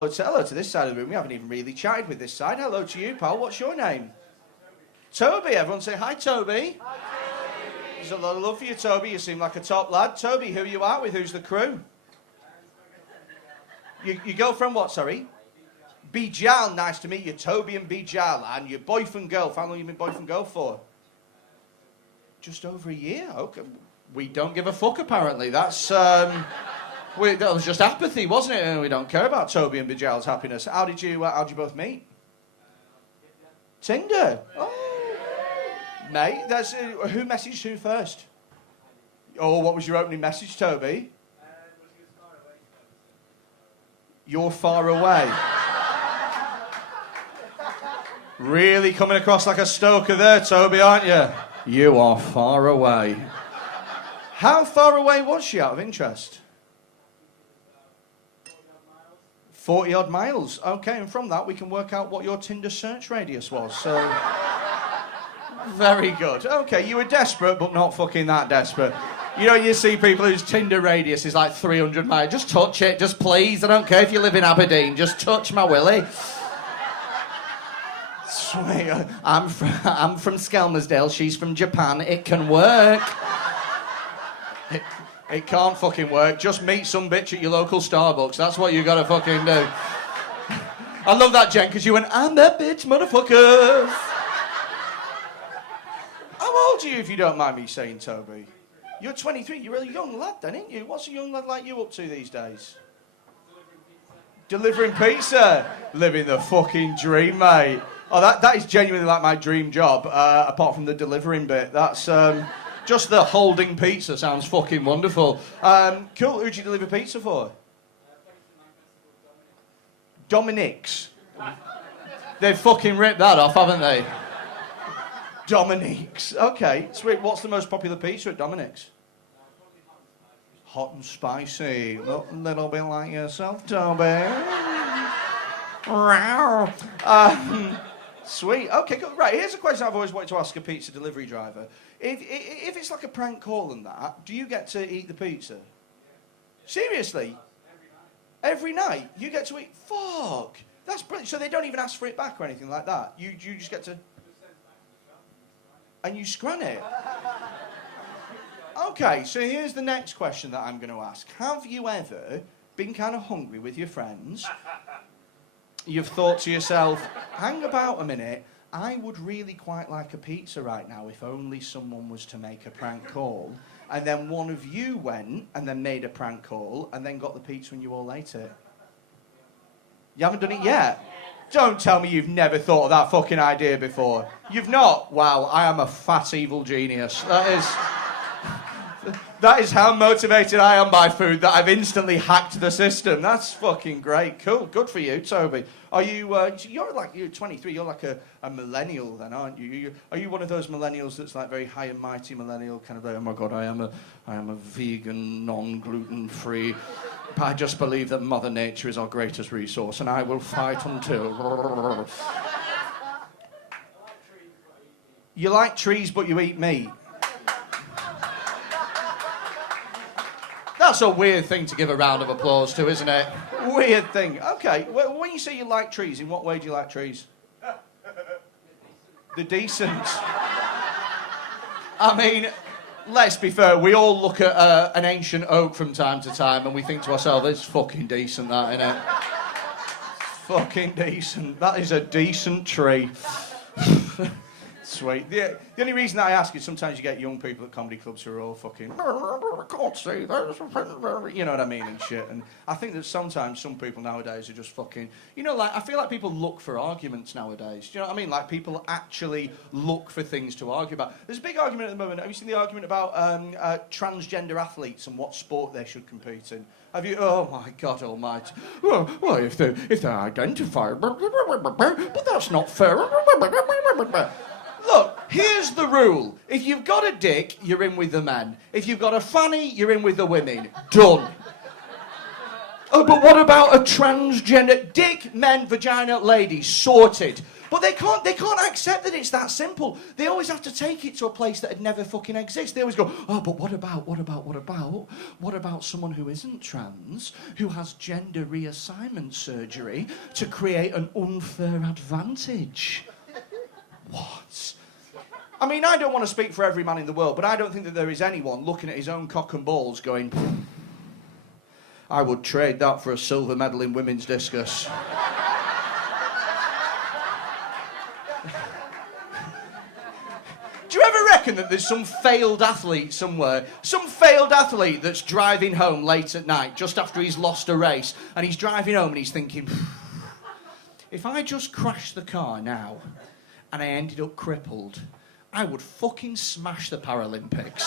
Hello to this side of the room. We haven't even really chatted with this side. Hello to you, pal. What's your name? Toby. Everyone say hi, Toby. Hi, Toby. There's a lot of love for you, Toby. You seem like a top lad. Toby, who are you out with? Who's the crew? Your girlfriend what, sorry? Bijal. Nice to meet you, Toby and Bijal. And your boyfriend girl. How long have you been boyfriend girl for? Just over a year. Okay. We don't give a fuck, apparently. That's... that was just apathy, wasn't it? And we don't care about Toby and Bijal's happiness. How did you both meet? Tinder. Oh, mate, that's who messaged who first? Oh, what was your opening message, Toby? You're far away. Really coming across like a stoker there, Toby, aren't you? You are far away. How far away was she, out of interest? 40-odd miles. Okay, and from that we can work out what your Tinder search radius was, so... Very good. Okay, you were desperate, but not fucking that desperate. You know, you see people whose Tinder radius is like 300 miles. Just touch it, just please. I don't care if you live in Aberdeen. Just touch my willy. Sweet. I'm from Skelmersdale. She's from Japan. It can work. It can't fucking work. Just meet some bitch at your local Starbucks. That's what you gotta fucking do. I love that, Jen, because you went, I'm that bitch, motherfuckers. How old are you, if you don't mind me saying, Toby? You're 23. You're a young lad, then, ain't you? What's a young lad like you up to these days? Delivering pizza. Living the fucking dream, mate. Oh, that is genuinely like my dream job, apart from the delivering bit. That's... Just the holding pizza sounds fucking wonderful. Cool, who'd you deliver pizza for? Dominique's. They've fucking ripped that off, haven't they? Dominique's. Okay, sweet. What's the most popular pizza at Dominique's? Hot and spicy. A little bit like yourself, Toby. Sweet. Okay, good. Right, here's a question I've always wanted to ask a pizza delivery driver. If it's like a prank call and that, do you get to eat the pizza? Seriously? Every night? You get to eat? Fuck! That's brilliant. So they don't even ask for it back or anything like that? You just get to... And you scran it? Okay, so here's the next question that I'm going to ask. Have you ever been kind of hungry with your friends? You've thought to yourself, hang about a minute, I would really quite like a pizza right now if only someone was to make a prank call. And then one of you went and then made a prank call and then got the pizza and you all ate it. You haven't done it yet? Don't tell me you've never thought of that fucking idea before. You've not? Wow, I am a fat evil genius. That is how motivated I am by food, that I've instantly hacked the system. That's fucking great. Cool. Good for you, Toby. Are you, you're 23, you're like a millennial then, aren't you? Are you one of those millennials that's like very high and mighty millennial, kind of like, oh my God, I am a vegan, non-gluten-free. I just believe that Mother Nature is our greatest resource and I will fight until... You like trees, but you eat meat. That's a weird thing to give a round of applause to, isn't it? Weird thing. Okay, well, when you say you like trees, in what way do you like trees? The decent. I mean, let's be fair, we all look at an ancient oak from time to time and we think to ourselves, it's fucking decent, that, innit? Fucking decent. That is a decent tree. Sweet. The only reason that I ask is sometimes you get young people at comedy clubs who are all fucking, I can't say that, you know what I mean, and shit. And I think that sometimes some people nowadays are just fucking, you know, like, I feel like people look for arguments nowadays. Do you know what I mean? Like, people actually look for things to argue about. There's a big argument at the moment. Have you seen the argument about transgender athletes and what sport they should compete in? Have you? Oh my God Almighty! Well, if they identify, but that's not fair. Look, here's the rule. If you've got a dick, you're in with the men. If you've got a fanny, you're in with the women. Done. Oh, but what about a transgender dick, men, vagina, lady? Sorted. But they can't accept that it's that simple. They always have to take it to a place that had never fucking exist. They always go, oh, but what about someone who isn't trans, who has gender reassignment surgery to create an unfair advantage? What? I mean, I don't want to speak for every man in the world, but I don't think that there is anyone looking at his own cock and balls going, I would trade that for a silver medal in women's discus. Do you ever reckon that there's some failed athlete somewhere, some failed athlete that's driving home late at night just after he's lost a race, and he's driving home and he's thinking, if I just crashed the car now and I ended up crippled, I would fucking smash the Paralympics.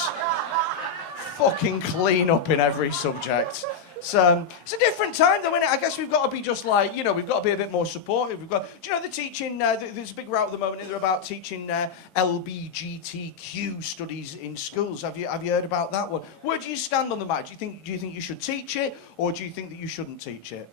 Fucking clean up in every subject. So, it's a different time though, isn't it? I guess we've got to be just like, you know, we've got to be a bit more supportive. Do you know they're teaching, there's a big route at the moment, they're about teaching LBGTQ studies in schools. Have you heard about that one? Where do you stand on the matter? Do you think you should teach it, or do you think that you shouldn't teach it?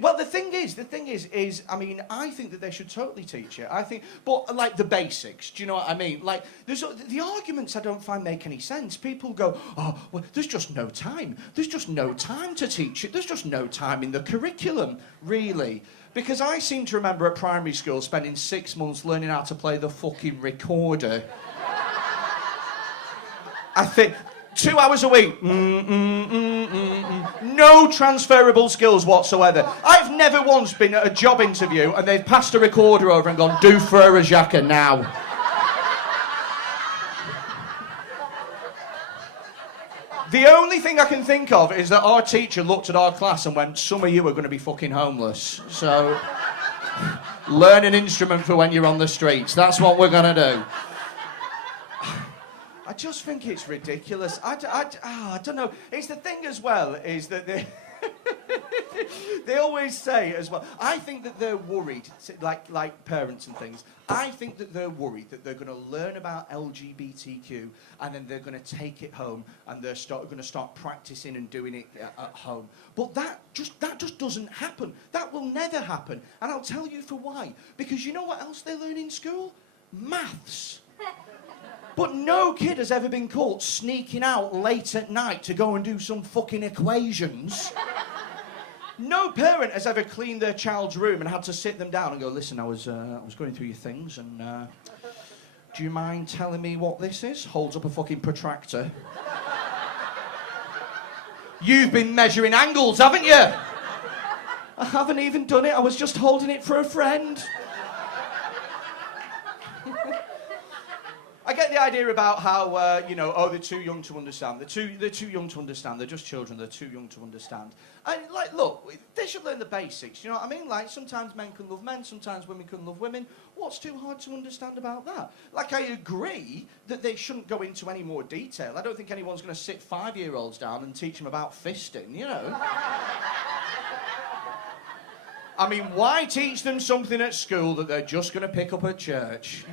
Well, the thing is, I mean, I think that they should totally teach it. I think, but like the basics, do you know what I mean? Like, the arguments I don't find make any sense. People go, oh, well, there's just no time. There's just no time to teach it. There's just no time in the curriculum, really. Because I seem to remember at primary school spending 6 months learning how to play the fucking recorder. I think 2 hours a week. No transferable skills whatsoever. I've never once been at a job interview and they've passed a recorder over and gone, do Frere Jacques now. The only thing I can think of is that our teacher looked at our class and went, some of you are going to be fucking homeless. So, learn an instrument for when you're on the streets. That's what we're going to do. I just think it's ridiculous. I don't know. It's the thing as well, is that they always say as well, I think that they're worried, like parents and things, I think that they're worried that they're going to learn about LGBTQ and then they're going to take it home and they're going to start practicing and doing it at home. But that just doesn't happen. That will never happen. And I'll tell you for why. Because you know what else they learn in school? Maths. But no kid has ever been caught sneaking out late at night to go and do some fucking equations. No parent has ever cleaned their child's room and had to sit them down and go, listen, I was going through your things and do you mind telling me what this is? Holds up a fucking protractor. You've been measuring angles, haven't you? I haven't even done it. I was just holding it for a friend. I get the idea about how, they're too young to understand. They're too young to understand. They're just children. They're too young to understand. And, look, they should learn the basics. You know what I mean? Like, sometimes men can love men. Sometimes women can love women. What's too hard to understand about that? Like, I agree that they shouldn't go into any more detail. I don't think anyone's going to sit 5-year-olds down and teach them about fisting, you know? I mean, why teach them something at school that they're just going to pick up at church?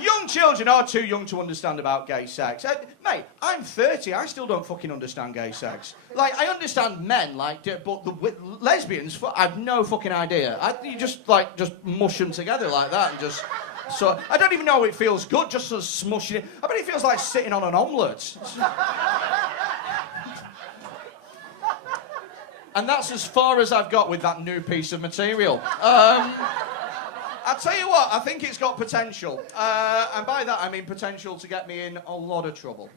Young children are too young to understand about gay sex. Mate, I'm 30, I still don't fucking understand gay sex. Like, I understand men, but the lesbians, I've no fucking idea. You just mush them together like that and just... So, I don't even know how it feels good, just sort of smushing it. I bet it feels like sitting on an omelette. And that's as far as I've got with that new piece of material. I'll tell you what, I think it's got potential. And by that I mean potential to get me in a lot of trouble.